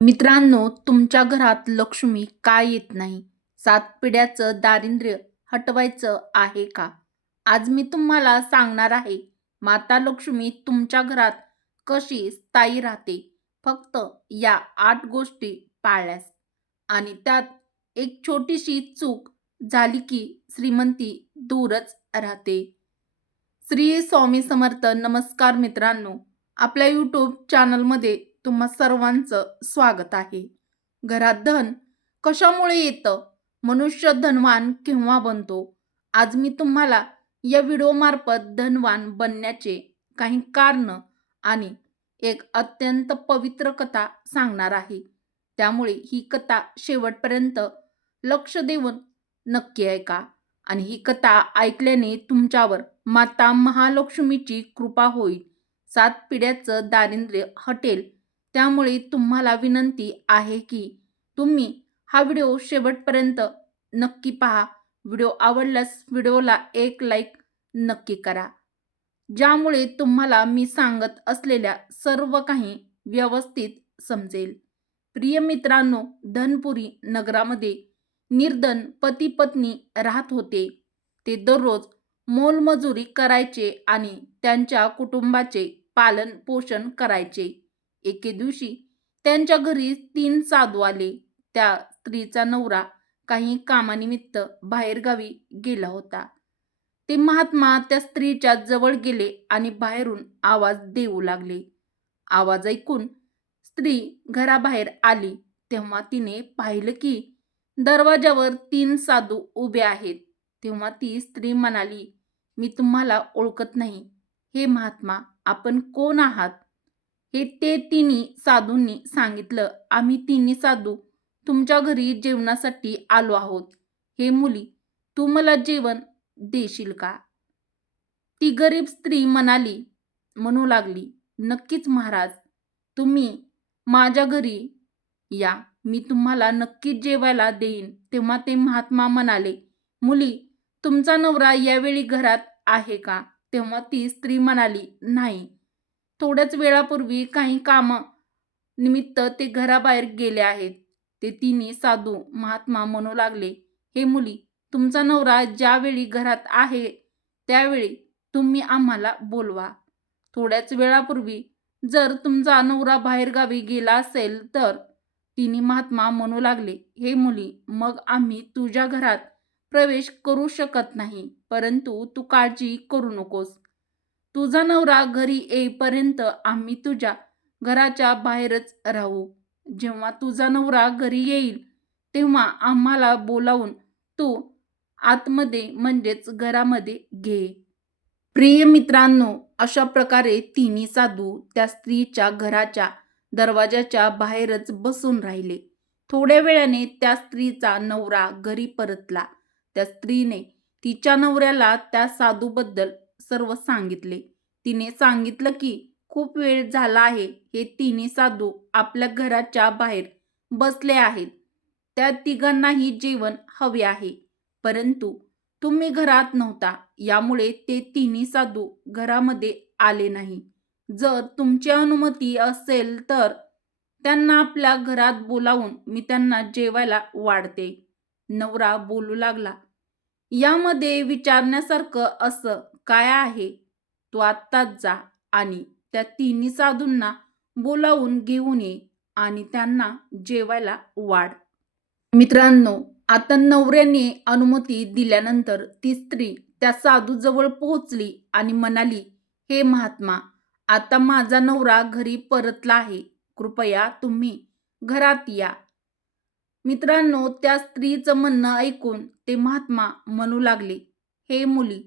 मित्रांनो, तुमच्या घरात लक्ष्मी का येत नाही? 7 पिढ्याचं दारिद्र्य हटवायचं आहे का? आज मी तुम्हाला सांगणार आहे, माता लक्ष्मी तुमच्या घरात कशी स्थायी राहते. फक्त या 8 गोष्टी पाळल्यास. आणि त्यात एक छोटीशी चूक झाली की श्रीमंती दूरच राहते. श्री स्वामी समर्थ. नमस्कार मित्रांनो, आपल्या यूट्यूब चॅनलमध्ये तुम्हा सर्वांचं स्वागत आहे. घरात धन कशामुळे येतं? मनुष्य धनवान केव्हा बनतो? आज मी तुम्हाला या व्हिडिओमार्फत धनवान बनण्याचे काही कारण आणि एक अत्यंत पवित्र कथा सांगणार आहे. त्यामुळे ही कथा शेवटपर्यंत लक्ष देऊन नक्की ऐका. आणि ही कथा ऐकल्याने तुमच्यावर माता महालक्ष्मीची कृपा होईल. 7 पिढ्याचं दारिद्र्य हटेल. त्यामुळे तुम्हाला विनंती आहे की तुम्ही हा व्हिडिओ शेवटपर्यंत नक्की पहा. व्हिडिओ आवडल्यास व्हिडिओला एक लाईक नक्की करा, ज्यामुळे तुम्हाला मी सांगत असलेल्या सर्व काही व्यवस्थित समजेल. प्रिय मित्रांनो, धनपुरी नगरामध्ये निर्धन पती पत्नी राहत होते. ते दररोज मोलमजुरी करायचे आणि त्यांच्या कुटुंबाचे पालन पोषण करायचे. एके दिवशी त्यांच्या घरी 3 साधू आले. त्या स्त्रीचा नवरा काही कामानिमित्त बाहेरगावी गेला होता. ते महात्मा त्या स्त्रीच्या जवळ गेले आणि बाहेरून आवाज देऊ लागले. आवाज ऐकून स्त्री घराबाहेर आली. तेव्हा तिने पाहिलं की दरवाजावर 3 साधू उभे आहेत. तेव्हा ती स्त्री म्हणाली, "मी तुम्हाला ओळखत नाही. हे महात्मा, आपण कोण आहात?" ते तिन्ही साधूंनी सांगितलं, "आम्ही तिन्ही साधू तुमच्या घरी जेवणासाठी आलो आहोत. हे मुली, तू मला जेवण देशील का?" ती गरीब स्त्री म्हणू लागली, "नक्कीच महाराज, तुम्ही माझ्या घरी या. मी तुम्हाला नक्कीच जेवायला देईन." तेव्हा ते महात्मा म्हणाले, "मुली, तुमचा नवरा यावेळी घरात आहे का?" तेव्हा ती स्त्री म्हणाली, "नाही. थोड्याच वेळापूर्वी काही निमित्त ते घराबाहेर गेले आहेत." ते तिन्ही साधू महात्मा म्हणू लागले, "हे मुली, तुमचा नवरा ज्यावेळी घरात आहे त्यावेळी तुम्ही आम्हाला बोलवा. थोड्याच वेळापूर्वी जर तुमचा नवरा बाहेरगावी गेला असेल तर." तिन्ही महात्मा म्हणू लागले, "हे मुली, मग आम्ही तुझ्या घरात प्रवेश करू शकत नाही. परंतु तू काळजी करू नकोस. तुझा नवरा घरी येईपर्यंत आम्ही तुझ्या घराच्या बाहेरच राहू. जेव्हा तुझा नवरा घरी येईल तेव्हा आम्हाला बोलावून तू आतमध्ये म्हणजेच घरामध्ये घे." प्रिय मित्रांनो, अशा प्रकारे तिन्ही साधू त्या स्त्रीच्या घराच्या दरवाजाच्या बाहेरच बसून राहिले. थोड्या वेळाने त्या स्त्रीचा नवरा घरी परतला. त्या स्त्रीने तिच्या नवऱ्याला त्या साधूबद्दल सर्व सांगितले. तिने सांगितलं की खूप वेळ झाला आहे, हे तिन्ही साधू आपल्या घराच्या बाहेर बसले आहेत. त्या तिघांनाही जेवण हवे आहे, परंतु तुम्ही घरात नव्हता, यामुळे ते तिन्ही साधू घरामध्ये आले नाही. जर तुमची अनुमती असेल तर त्यांना आपल्या घरात बोलावून मी त्यांना जेवायला वाढते." नवरा बोलू लागला, "यामध्ये विचारण्यासारखं असं काय आहे? तू आत्ताच जा आणि त्या तिन्ही साधूंना बोलावून घेऊन ये आणि त्यांना जेवायला वाढ." मित्रांनो, आता नवऱ्याने अनुमती दिल्यानंतर ती स्त्री त्या साधूजवळ पोहोचली आणि म्हणाली, "हे महात्मा, आता माझा नवरा घरी परतला आहे. कृपया तुम्ही घरात या." मित्रांनो, त्या स्त्रीचं म्हणणं ऐकून ते महात्मा म्हणू लागले, "हे मुली,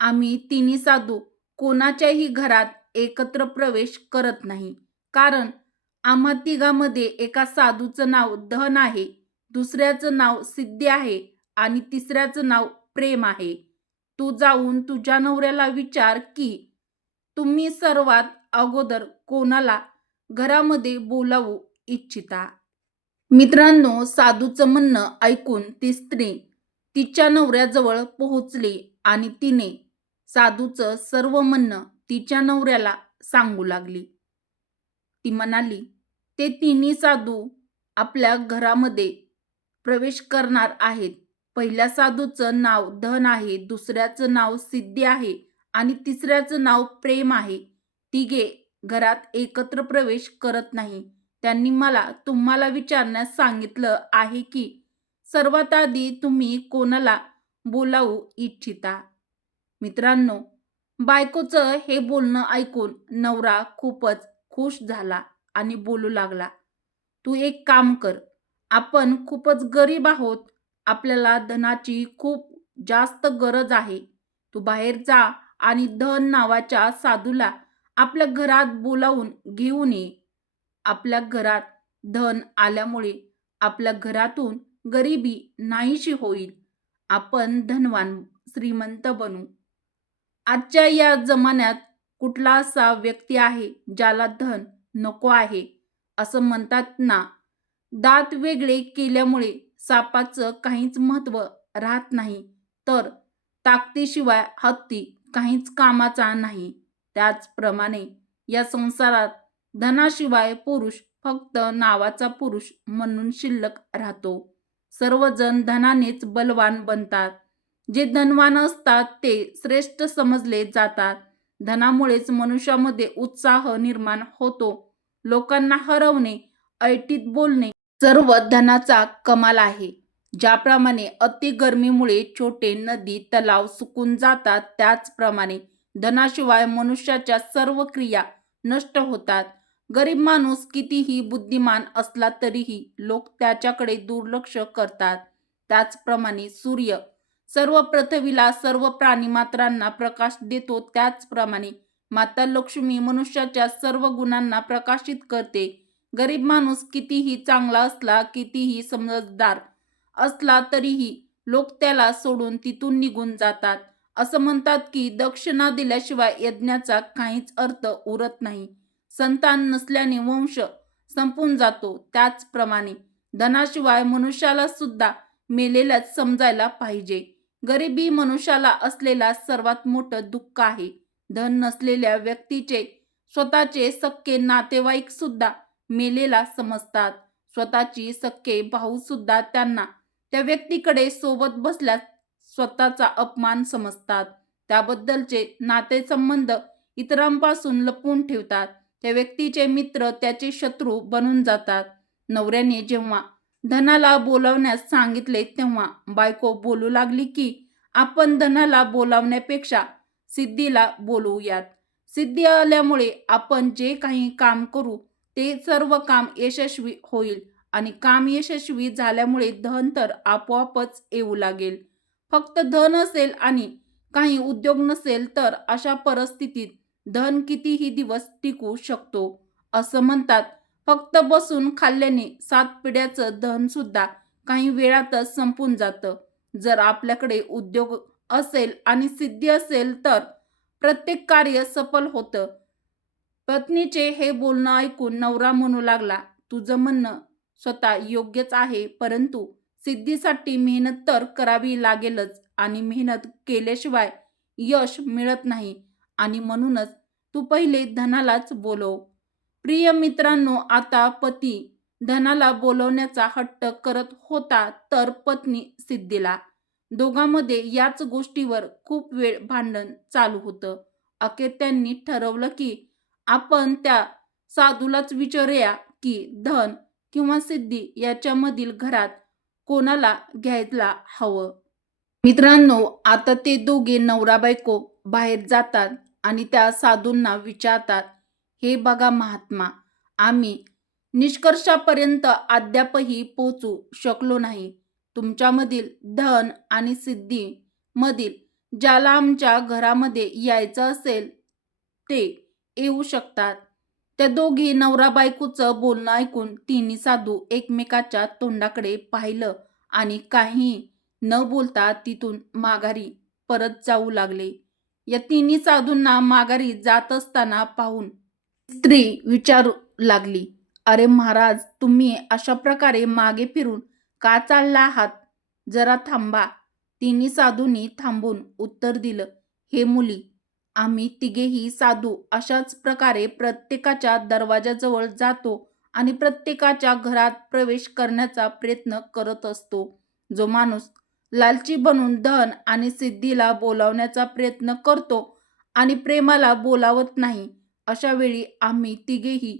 आम्ही तिन्ही साधू कोणाच्याही घरात एकत्र प्रवेश करत नाही. कारण आम्हा तिघांमध्ये एका साधूचं नाव धन आहे, दुसऱ्याचं नाव सिद्धी आहे आणि तिसऱ्याचं नाव प्रेम आहे. तू जाऊन तुझ्या नवऱ्याला विचार की तुम्ही सर्वात अगोदर कोणाला घरामध्ये बोलावू इच्छिता." मित्रांनो, साधूचं म्हणणं ऐकून ती स्त्री तिच्या नवऱ्याजवळ पोहोचली आणि तिने साधूचं सर्व म्हणणं तिच्या नवऱ्याला सांगू लागली. ती म्हणाली, ते तिन्ही साधू आपल्या घरामध्ये प्रवेश करणार आहेत. पहिल्या साधूचं नाव धन आहे, दुसऱ्याचं नाव सिद्धी आहे आणि तिसऱ्याचं नाव प्रेम आहे. तिघे घरात एकत्र प्रवेश करत नाही. त्यांनी मला तुम्हाला विचारण्यास सांगितलं आहे की सर्वात आधी तुम्ही कोणाला बोलावू इच्छिता? मित्रांनो, बायकोचं हे बोलणं ऐकून नवरा खूपच खुश झाला आणि बोलू लागला, "तू एक काम कर. आपण खूपच गरीब आहोत. आपल्याला धनाची खूप जास्त गरज आहे. तू बाहेर जा आणि धन नावाच्या साधूला आपल्या घरात बोलावून घेऊन ये. आपल्या घरात धन आल्यामुळे आपल्या घरातून गरिबी नाहीशी होईल. आपण धनवान, श्रीमंत बनू." आजच्या या जमान्यात कुठला असा व्यक्ती आहे ज्याला धन नको आहे? असं म्हणतात ना, दात वेगळे केल्यामुळे सापाचं काहीच महत्त्व राहत नाही, तर ताकदीशिवाय हत्ती काहीच कामाचा नाही. त्याचप्रमाणे या संसारात धनाशिवाय पुरुष फक्त नावाचा पुरुष म्हणून शिल्लक राहतो. सर्वजण धनानेच बलवान बनतात. जे धनवान असतात ते श्रेष्ठ समजले जातात. धनामुळेच मनुष्यामध्ये उत्साह निर्माण होतो. लोकांना हरवणे, ऐटीत बोलणे सर्व धनाचा कमाल आहे. ज्याप्रमाणे अति गरमीमुळे छोटे नदी, तलाव सुकून जातात, त्याचप्रमाणे धनाशिवाय मनुष्याच्या सर्व क्रिया नष्ट होतात. गरीब माणूस कितीही बुद्धिमान असला तरीही लोक त्याच्याकडे दुर्लक्ष करतात. त्याचप्रमाणे सूर्य सर्व पृथ्वीला, सर्व प्राणीमात्रांना प्रकाश देतो, त्याचप्रमाणे माता लक्ष्मी मनुष्याच्या सर्व गुणांना प्रकाशित करते. गरीब माणूस कितीही चांगला असला, कितीही समजदार असला तरीही लोक त्याला सोडून तिथून निघून जातात. असं म्हणतात की दक्षिणा दिल्याशिवाय यज्ञाचा काहीच अर्थ उरत नाही. संतान नसल्याने वंश संपून जातो. त्याचप्रमाणे धनाशिवाय मनुष्याला सुद्धा मेलेलाच समजायला पाहिजे. गरिबी मनुष्याला असलेला सर्वात मोठं दुःख आहे. धन नसलेल्या व्यक्तीचे स्वतःचे सख्खे नातेवाईक सुद्धा मेलेला समजतात. स्वतःची सख्खे भाऊ सुद्धा त्यांना त्या व्यक्तीकडे सोबत बसल्यास स्वतःचा अपमान समजतात. त्याबद्दलचे नातेसंबंध इतरांपासून लपवून ठेवतात. त्या व्यक्तीचे मित्र त्याचे शत्रू बनून जातात. नवऱ्याने जेव्हा धनाला बोलावण्यास सांगितले तेव्हा बायको बोलू लागली की आपण धनाला बोलावण्यापेक्षा सिद्धीला बोलवूयात. सिद्धी आल्यामुळे आपण जे काही काम करू ते सर्व काम यशस्वी होईल आणि काम यशस्वी झाल्यामुळे धन तर आपोआपच येऊ लागेल. फक्त धन असेल आणि काही उद्योग नसेल तर अशा परिस्थितीत धन कितीही दिवस टिकू शकतो. असं म्हणतात, फक्त बसून खाल्ल्याने 7 पिढ्याचं धन सुद्धा काही वेळातच संपून जातं. जर आपल्याकडे उद्योग असेल आणि सिद्धी असेल तर प्रत्येक कार्य सफल होतं. पत्नीचे हे बोलणं ऐकून नवरा म्हणू लागला, "तुझं म्हणणं स्वतः योग्यच आहे, परंतु सिद्धीसाठी मेहनत तर करावी लागेलच आणि मेहनत केल्याशिवाय यश मिळत नाही आणि म्हणूनच तू पहिले धनालाच बोलव." प्रिय मित्रांनो, आता पती धनाला बोलवण्याचा हट्ट करत होता तर पत्नी सिद्धीला. दोघांमध्ये याच गोष्टीवर खूप वेळ भांडण चालू होतं. अखेर त्यांनी ठरवलं की आपण त्या साधूलाच विचारूया की धन किंवा सिद्धी याच्यामधील घरात कोणाला घ्यायला हवं. मित्रांनो, आता ते दोघे नवरा बायको बाहेर जातात आणि त्या साधूंना विचारतात, "हे बघा महात्मा, आम्ही निष्कर्षापर्यंत अद्यापही पोहोचू शकलो नाही. तुमच्यामधील धन आणि सिद्धी मधील ज्याला आमच्या घरामध्ये यायचं असेल ते येऊ शकतात." त्या दोघी नवरा बायकोचं बोलणं ऐकून तिन्ही साधू एकमेकाच्या तोंडाकडे पाहिलं आणि काही न बोलता तिथून माघारी परत जाऊ लागले. या तिन्ही साधूंना माघारी जात असताना पाहून स्त्री विचारू लागली, "अरे महाराज, तुम्ही अशा प्रकारे मागे फिरून का चालला आहात? जरा थांबा." तिन्ही साधूंनी थांबून उत्तर दिलं, "हे मुली, आम्ही तिघेही साधू अशाच प्रकारे प्रत्येकाच्या दरवाजाजवळ जातो आणि प्रत्येकाच्या घरात प्रवेश करण्याचा प्रयत्न करत असतो. जो माणूस लालची बनून धन आणि सिद्धीला बोलावण्याचा प्रयत्न करतो आणि प्रेमाला बोलावत नाही, अशा वेळी आम्ही तिघेही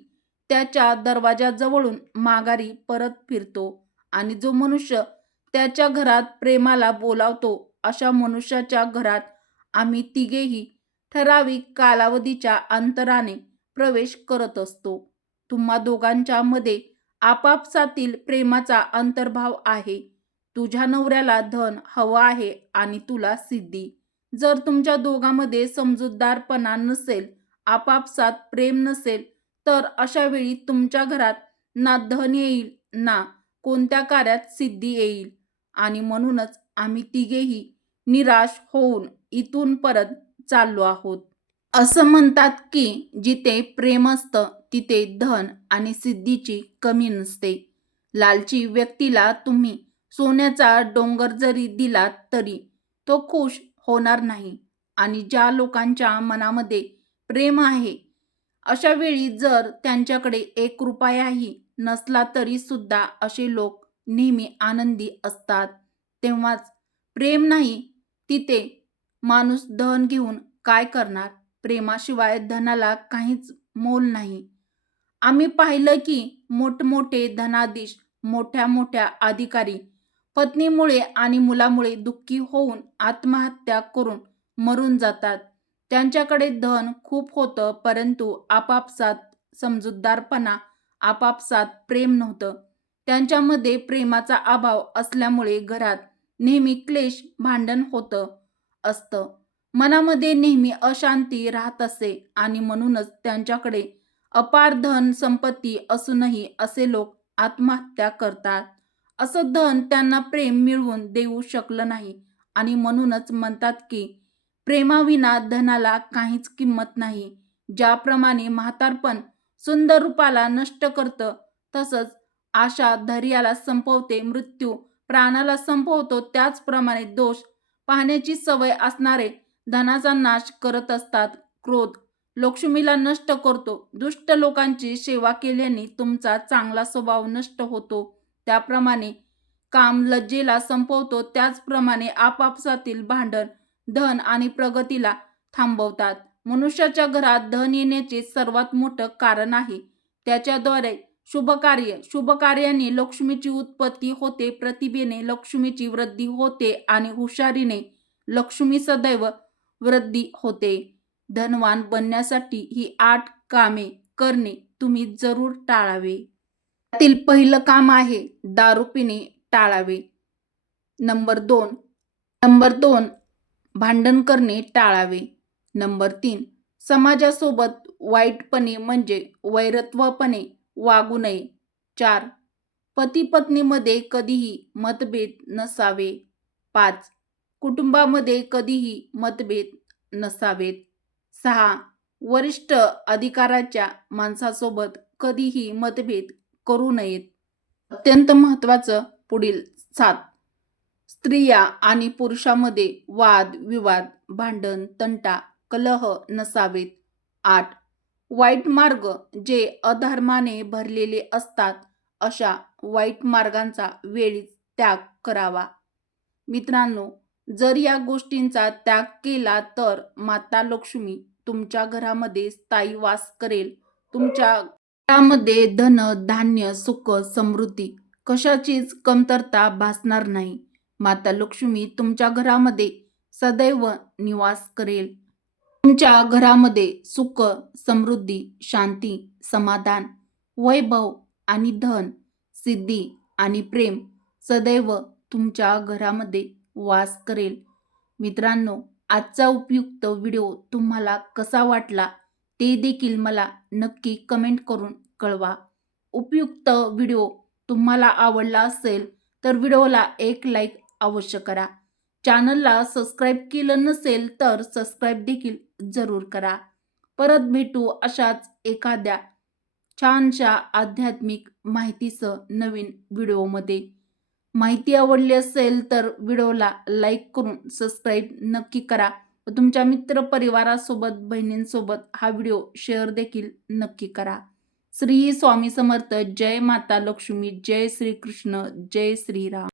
त्याच्या दरवाजाजवळून माघारी परत फिरतो. आणि जो मनुष्य त्याच्या घरात प्रेमाला बोलावतो, अशा मनुष्याच्या घरात आम्ही तिघेही ठराविक कालावधीच्या अंतराने प्रवेश करत असतो. तुम्हा दोघांच्या मध्ये आपापसातील प्रेमाचा अंतर्भाव आहे. तुझ्या नवऱ्याला धन हवं आहे आणि तुला सिद्धी. जर तुमच्या दोघांमध्ये समजूतदारपणा नसेल, आपापसात प्रेम नसेल, तर अशा वेळी तुमच्या घरात ना धन येईल ना कोणत्या कार्यात सिद्धी येईल. आणि म्हणूनच आम्ही तिघेही निराश होऊन इथून परत चाललो आहोत. असं म्हणतात की जिथे प्रेम असतं तिथे धन आणि सिद्धीची कमी नसते. लालची व्यक्तीला तुम्ही सोन्याचा डोंगर जरी दिलात तरी तो खुश होणार नाही. आणि ज्या लोकांच्या मनामध्ये प्रेम आहे, अशा वेळी जर त्यांच्याकडे 1 रुपयाही नसला तरी सुद्धा असे लोक नेहमी आनंदी असतात. तेव्हाच प्रेम नाही तिथे माणूस धन घेऊन काय करणार? प्रेमाशिवाय धनाला काहीच मोल नाही. आम्ही पाहिलं की मोठमोठे धनाधीश, मोठ्या मोठ्या अधिकारी पत्नीमुळे आणि मुलामुळे दुःखी होऊन आत्महत्या करून मरून जातात. त्यांच्याकडे धन खूप होतं, परंतु आपापसात समजूतदारपणा, आपापसात प्रेम नव्हतं. त्यांच्यामध्ये प्रेमाचा अभाव असल्यामुळे घरात नेहमी क्लेश, भांडण होतं असतं. मनामध्ये नेहमी अशांती राहत असे आणि म्हणूनच त्यांच्याकडे अपार धन संपत्ती असूनही असे लोक आत्महत्या करतात. असं धन त्यांना प्रेम मिळवून देऊ शकलं नाही आणि म्हणूनच म्हणतात की प्रेमाविना धनाला काहीच किंमत नाही. ज्याप्रमाणे म्हातारपण सुंदर रूपाला नष्ट करतं, तसंच आशा धैर्याला संपवते, मृत्यू प्राणाला संपवतो, त्याचप्रमाणे दोष पाहण्याची सवय असणारे धनाचा नाश करत असतात. क्रोध लक्ष्मीला नष्ट करतो. दुष्ट लोकांची सेवा केल्याने तुमचा चांगला स्वभाव नष्ट होतो. त्याप्रमाणे काम लज्जेला संपवतो. त्याचप्रमाणे आपापसातील भांडण धन आणि प्रगतीला थांबवतात. मनुष्याच्या घरात धन येण्याचे सर्वात मोठं कारण आहे त्याच्याद्वारे शुभकार्य. शुभकार्याने लक्ष्मीची उत्पत्ती होते, प्रतिभेने लक्ष्मीची वृद्धी होते आणि हुशारीने लक्ष्मी सदैव वृद्धी होते. धनवान बनण्यासाठी ही 8 कामे करणे तुम्ही जरूर टाळावे. त्यातील पहिलं काम आहे दारू पिणे टाळावे. नंबर 2 भांडण करणे टाळावे. नंबर 3 समाजासोबत वाईटपणे म्हणजे वैरत्वपणे वागू नये. 4 पती पत्नीमध्ये कधीही मतभेद नसावे. 5 कुटुंबामध्ये कधीही मतभेद नसावेत. 6 वरिष्ठ अधिकाराच्या माणसासोबत कधीही मतभेद करू नयेत. अत्यंत महत्त्वाचं पुढील 7 स्त्रिया आणि पुरुषामध्ये वाद विवाद, भांडण, तंटा, कलह नसावेत. 8 वाईट मार्ग जे अधर्माने भरलेले असतात, अशा वाईट मार्गांचा वेळीच त्याग करावा. मित्रांनो, जर या गोष्टींचा त्याग केला तर माता लक्ष्मी तुमच्या घरामध्ये स्थायी वास करेल. तुमच्या घरामध्ये धन, धान्य, सुख, समृद्धी कशाचीच कमतरता भासणार नाही. माता लक्ष्मी तुमच्या घरामध्ये सदैव निवास करेल. तुमच्या घरामध्ये सुख, समृद्धी, शांती, समाधान, वैभव आणि धन, सिद्धी आणि प्रेम सदैव तुमच्या घरामध्ये वास करेल. मित्रांनो, आजचा उपयुक्त व्हिडिओ तुम्हाला कसा वाटला ते देखील मला नक्की कमेंट करून कळवा. उपयुक्त व्हिडिओ तुम्हाला आवडला असेल तर व्हिडिओला एक लाईक अवश्य करा. चॅनलला सबस्क्राईब केलं नसेल तर सबस्क्राईब देखील जरूर करा. परत भेटू अशाच एखाद्या छानशा आध्यात्मिक माहितीसह नवीन व्हिडिओमध्ये. माहिती आवडली असेल तर व्हिडिओला लाईक करून सबस्क्राईब नक्की करा व तुमच्या मित्रपरिवारासोबत, बहिणींसोबत हा व्हिडिओ शेअर देखील नक्की करा. श्री स्वामी समर्थ. जय माता लक्ष्मी. जय श्रीकृष्ण. जय श्रीराम.